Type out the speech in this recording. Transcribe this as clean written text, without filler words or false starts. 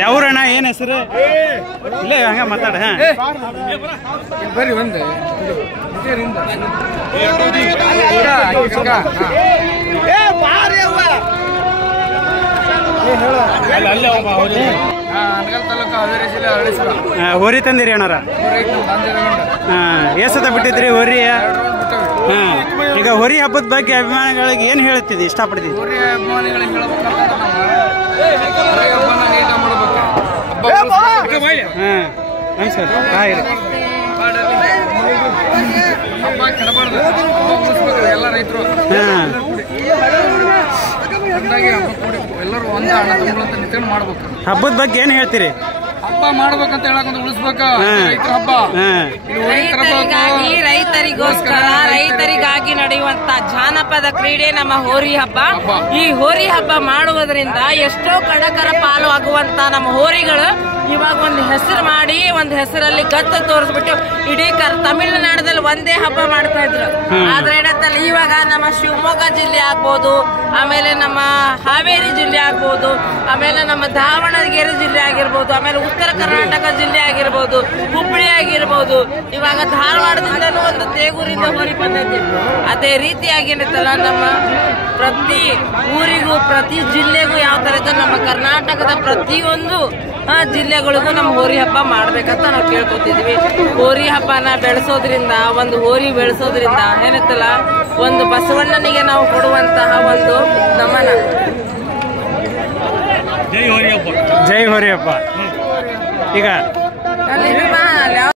ಯಾವ್ರಣ್ಣ ಏನ್ ಹೆಸರು ಇಲ್ಲ ಹಂಗ ಮಾತಾಡ ಬರ್ರಿ ಒಂದು ಹೋರಿ ತಂದಿರಿ ಅಣ್ಣಾರ ಎಸತ ಬಿಟ್ಟಿದ್ರಿ ಹೋರಿ ಈಗ ಹೋರಿ ಹಬ್ಬದ ಬಗ್ಗೆ ಅಭಿಮಾನಿಗಳಿಗೆ ಏನ್ ಹೇಳ್ತಿದ್ದಿ ಇಷ್ಟಪಡ್ತಿದ್ವಿ ಹೋರಿ ಅಭಿಮಾನಿಗಳಿಗೆ ಸರ್ ಹಬ್ಬ ಕೆಡಬಾರ್ದು ಎಲ್ಲ ರೈತರು ಎಲ್ಲರೂ ಒಂದೇ ಹಣ ತಗೊಳ್ಳಂತ ನಿಂತ್ಕೊಂಡು ಮಾಡ್ಬೇಕು ಹಬ್ಬದ ಬಗ್ಗೆ ಏನ್ ಹೇಳ್ತೀರಿ ಹಬ್ಬ ಮಾಡ್ಬೇಕಂತ ಹೇಳಕ್ ಉಳಿಸ್ಬೇಕು ರೈತರ ಹಬ್ಬ ರೈತರಿಗೋಸ್ಕರ ರೈತರಿಗಾಗಿ ನಡೆಯುವಂತ ಜಾನಪದ ಕ್ರೀಡೆ ನಮ್ಮ ಹೋರಿ ಹಬ್ಬ. ಈ ಹೋರಿ ಹಬ್ಬ ಮಾಡುವುದರಿಂದ ಎಷ್ಟೋ ಕಡಕರ ಪಾಲು ಆಗುವಂತ ನಮ್ಮ ಹೋರಿಗಳು ಇವಾಗ ಒಂದು ಹೆಸರು ಮಾಡಿ ಒಂದು ಹೆಸರಲ್ಲಿ ಗತ್ತು ತೋರಿಸ್ಬಿಟ್ಟು ಇಡೀ ತಮಿಳುನಾಡಲ್ಲಿ ಒಂದೇ ಹಬ್ಬ ಮಾಡ್ತಾ ಇದ್ರು. ಆದ್ರೆ ಏನಂತಲ್ಲ ಇವಾಗ ನಮ್ಮ ಶಿವಮೊಗ್ಗ ಜಿಲ್ಲೆ ಆಗ್ಬೋದು, ಆಮೇಲೆ ನಮ್ಮ ಹಾವೇರಿ ಜಿಲ್ಲೆ ಆಗ್ಬೋದು, ಆಮೇಲೆ ನಮ್ಮ ದಾವಣಗೆರೆ ಜಿಲ್ಲೆ ಆಗಿರ್ಬೋದು, ಆಮೇಲೆ ಉತ್ತರ ಕರ್ನಾಟಕ ಜಿಲ್ಲೆ ಆಗಿರ್ಬೋದು, ಹುಬ್ಬಳ್ಳಿ ಆಗಿರ್ಬೋದು, ಇವಾಗ ಧಾರವಾಡದಿಂದಲೂ ಒಂದು ತೇಗೂರಿಂದ ಹೋರಿ ಬಂದೈತಿ. ಅದೇ ರೀತಿಯಾಗಿ ಏನಂತಲ್ಲ ನಮ್ಮ ಪ್ರತಿ ಊರಿಗೂ ಪ್ರತಿ ಜಿಲ್ಲೆಗೂ ಯಾವ ತರ ಇದೆ ನಮ್ಮ ಕರ್ನಾಟಕದ ಪ್ರತಿಯೊಂದು ಜಿಲ್ಲೆಗಳಿಗೂ ನಮ್ಮ ಹೋರಿ ಹಬ್ಬ ಮಾಡ್ಬೇಕಂತ ನಾವು ಕೇಳ್ಕೊತಿದ್ವಿ. ಹೋರಿ ಹಬ್ಬನ ಬೆಳೆಸೋದ್ರಿಂದ ಒಂದು ಹೋರಿ ಬೆಳೆಸೋದ್ರಿಂದ ಏನತ್ತಲ್ಲ ಒಂದು ಬಸವಣ್ಣನಿಗೆ ನಾವು ಕೊಡುವಂತಹ ಒಂದು ನಮನ. ಜೈ ಹೋರಿ ಹಬ್ಬ. ಈಗ